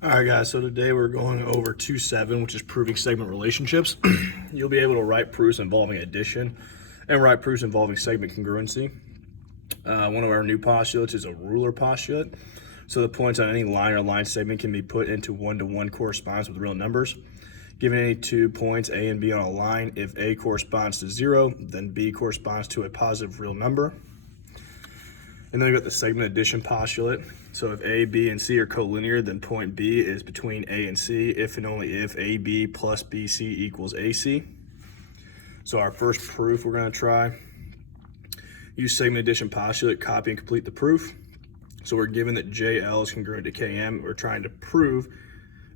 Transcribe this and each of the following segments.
All right, guys, so today we're going over 2.7, which is proving segment relationships. You'll be able to write proofs involving addition and write proofs involving segment congruency. One of our new postulates is a ruler postulate. So the points on any line or line segment can be put into one-to-one correspondence with real numbers. Given any 2 points, A and B on a line, if A corresponds to 0, then B corresponds to a positive real number. And then we've got the segment addition postulate. So if A, B, and C are collinear, then point B is between A and C if and only if AB plus BC equals AC. So our first proof we're going to try, use segment addition postulate, copy and complete the proof. So we're given that JL is congruent to KM. We're trying to prove,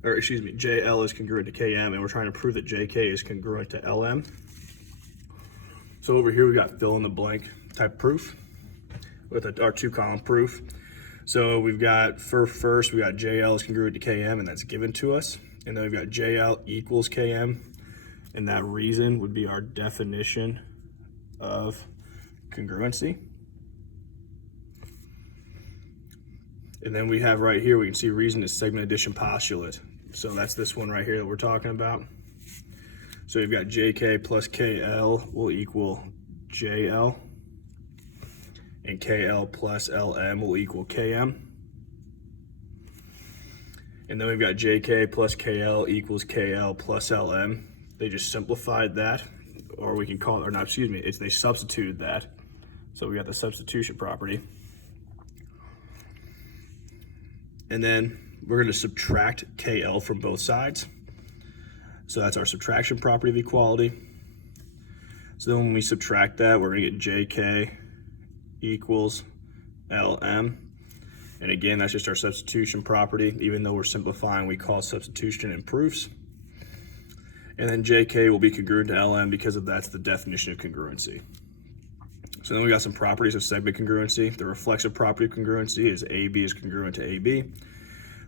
JL is congruent to KM, and we're trying to prove that JK is congruent to LM. So over here we got fill in the blank type proof with our 2-column proof. So we've got first we got JL is congruent to KM, and that's given to us. And then we've got JL equals KM, and that reason would be our definition of congruency. And then we have right here, we can see reason is segment addition postulate. So that's this one right here that we're talking about. So we've got JK plus KL will equal JL, and KL plus LM will equal KM. And then we've got JK plus KL equals KL plus LM. They just simplified that, or we can call it, or not, excuse me, they substituted that. So we got the substitution property. And then we're going to subtract KL from both sides. So that's our subtraction property of equality. So then when we subtract that, we're going to get JK equals LM. And again, that's just our substitution property. Even though we're simplifying, we call substitution in proofs. And then JK will be congruent to LM because that's the definition of congruency. So then we got some properties of segment congruency. The reflexive property of congruency is AB is congruent to AB.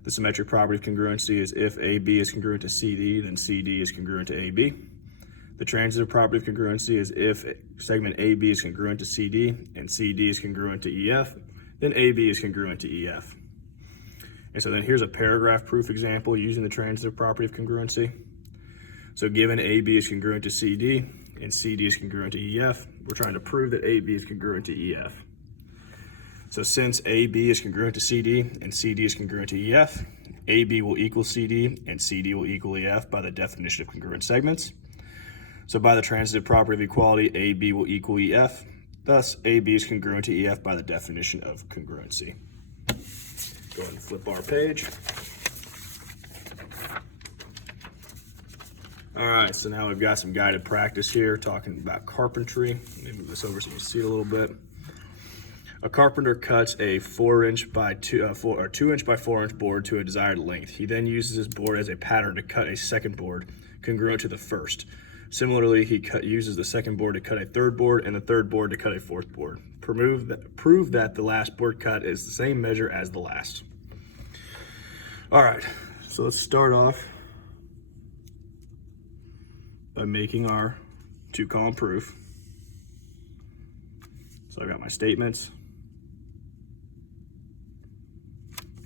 The symmetric property of congruency is if AB is congruent to CD, then CD is congruent to AB. The transitive property of congruency is if segment AB is congruent to CD and CD is congruent to EF, then AB is congruent to EF. And so then here's a paragraph proof example using the transitive property of congruency. So given AB is congruent to CD and CD is congruent to EF, we're trying to prove that AB is congruent to EF. So since AB is congruent to CD and CD is congruent to EF, AB will equal CD and CD will equal EF by the definition of congruent segments. So by the transitive property of equality, AB will equal EF. Thus, AB is congruent to EF by the definition of congruency. Go ahead and flip our page. All right, so now we've got some guided practice here talking about carpentry. Let me move this over so you can see it a little bit. A carpenter cuts a 2-inch by 4-inch board to a desired length. He then uses his board as a pattern to cut a second board congruent to the first. Similarly, he uses the second board to cut a third board and the third board to cut a fourth board. Prove that the last board cut is the same measure as the last. All right, so let's start off by making our 2-column proof. So I've got my statements,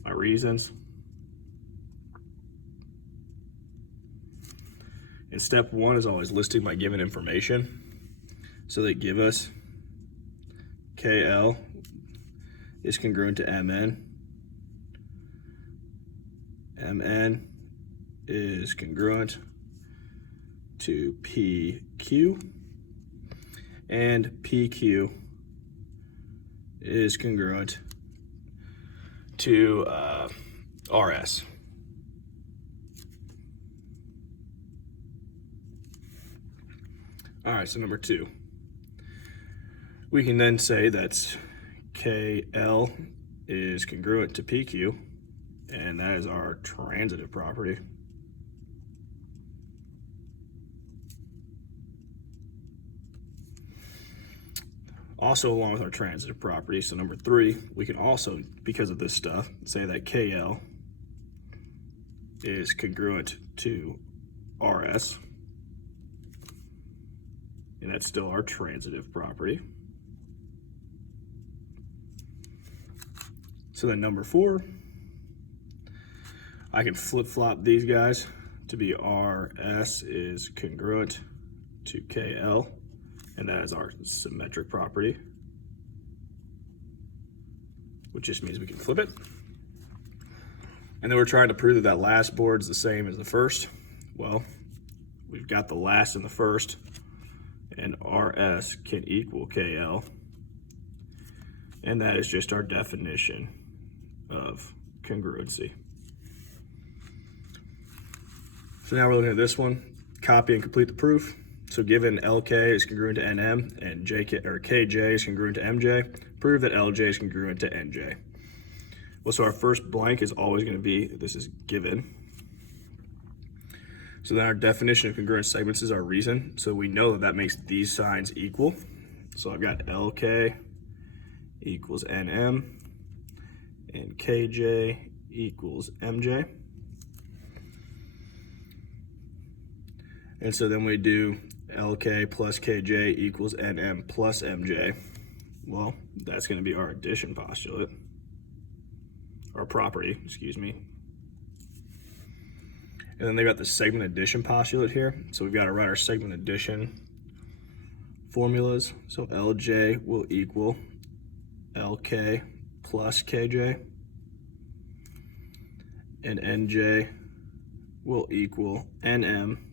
my reasons. And step 1 is always listing my given information. So they give us KL is congruent to MN. MN is congruent to PQ. And PQ is congruent to RS. All right, so number 2. We can then say that KL is congruent to PQ, and that is our transitive property. Also along with our transitive property, so number 3, we can also, because of this stuff, say that KL is congruent to RS. And that's still our transitive property. So then number 4, I can flip-flop these guys to be RS is congruent to KL, and that is our symmetric property, which just means we can flip it. And then we're trying to prove that that last board's the same as the first. Well, we've got the last and the first, and RS can equal KL, and that is just our definition of congruency. So now we're looking at this one, copy and complete the proof. So given LK is congruent to NM and KJ is congruent to MJ, prove that LJ is congruent to NJ. Well, so our first blank is always going to be, this is given. So then our definition of congruent segments is our reason. So we know that that makes these signs equal. So I've got LK equals NM and KJ equals MJ. And so then we do LK plus KJ equals NM plus MJ. Well, that's going to be our addition postulate, or property, excuse me. And then they got the segment addition postulate here. So we've got to write our segment addition formulas. So LJ will equal LK plus KJ, and NJ will equal NM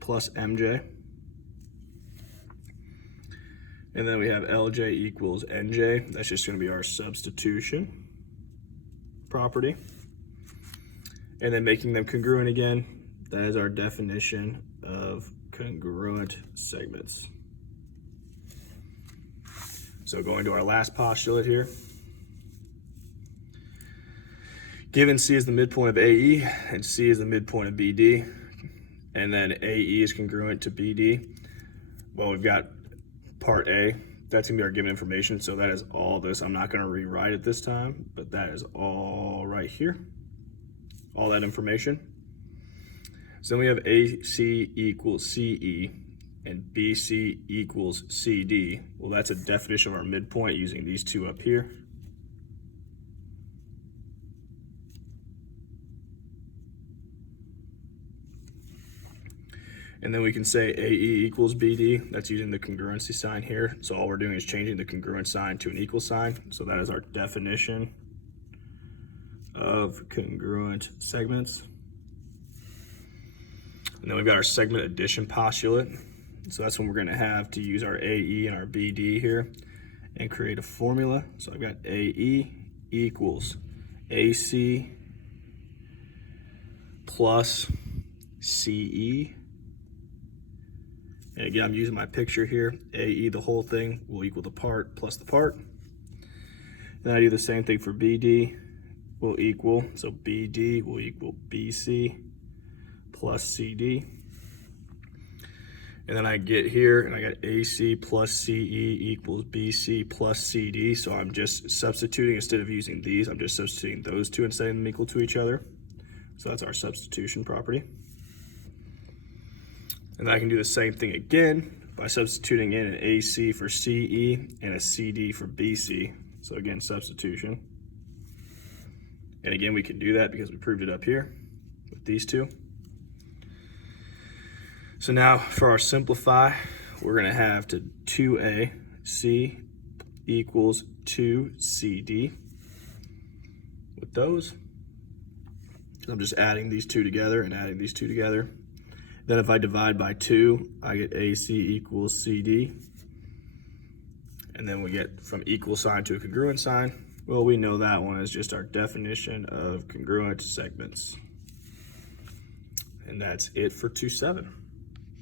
plus MJ. And then we have LJ equals NJ. That's just going to be our substitution property. And then making them congruent again, that is our definition of congruent segments. So going to our last postulate here. Given C is the midpoint of AE and C is the midpoint of BD, and then AE is congruent to BD, well, we've got part A, that's gonna be our given information. So that is all this. I'm not gonna rewrite it this time, but that is all right here, all that information. So then we have AC equals CE and BC equals CD. Well, that's a definition of our midpoint using these two up here. And then we can say AE equals BD. That's using the congruency sign here. So all we're doing is changing the congruent sign to an equal sign. So that is our definition of congruent segments. And then we've got our segment addition postulate. So that's when we're going to have to use our AE and our BD here and create a formula. So I've got AE equals AC plus CE. And again, I'm using my picture here. AE, the whole thing, will equal the part plus the part. Then I do the same thing for BD, will equal, so BD will equal BC plus CD. And then I get here and I got AC plus CE equals BC plus CD. So I'm just substituting, instead of using these, I'm just substituting those two and setting them equal to each other. So that's our substitution property. And then I can do the same thing again by substituting in an AC for CE and a CD for BC. So again, substitution. And again, we can do that because we proved it up here with these two. So now for our simplify, we're going to have to 2AC equals 2CD with those. I'm just adding these two together and adding these two together. Then if I divide by 2, I get AC equals CD. And then we get from equal sign to a congruent sign. Well, we know that one is just our definition of congruent segments. And that's it for 2.7.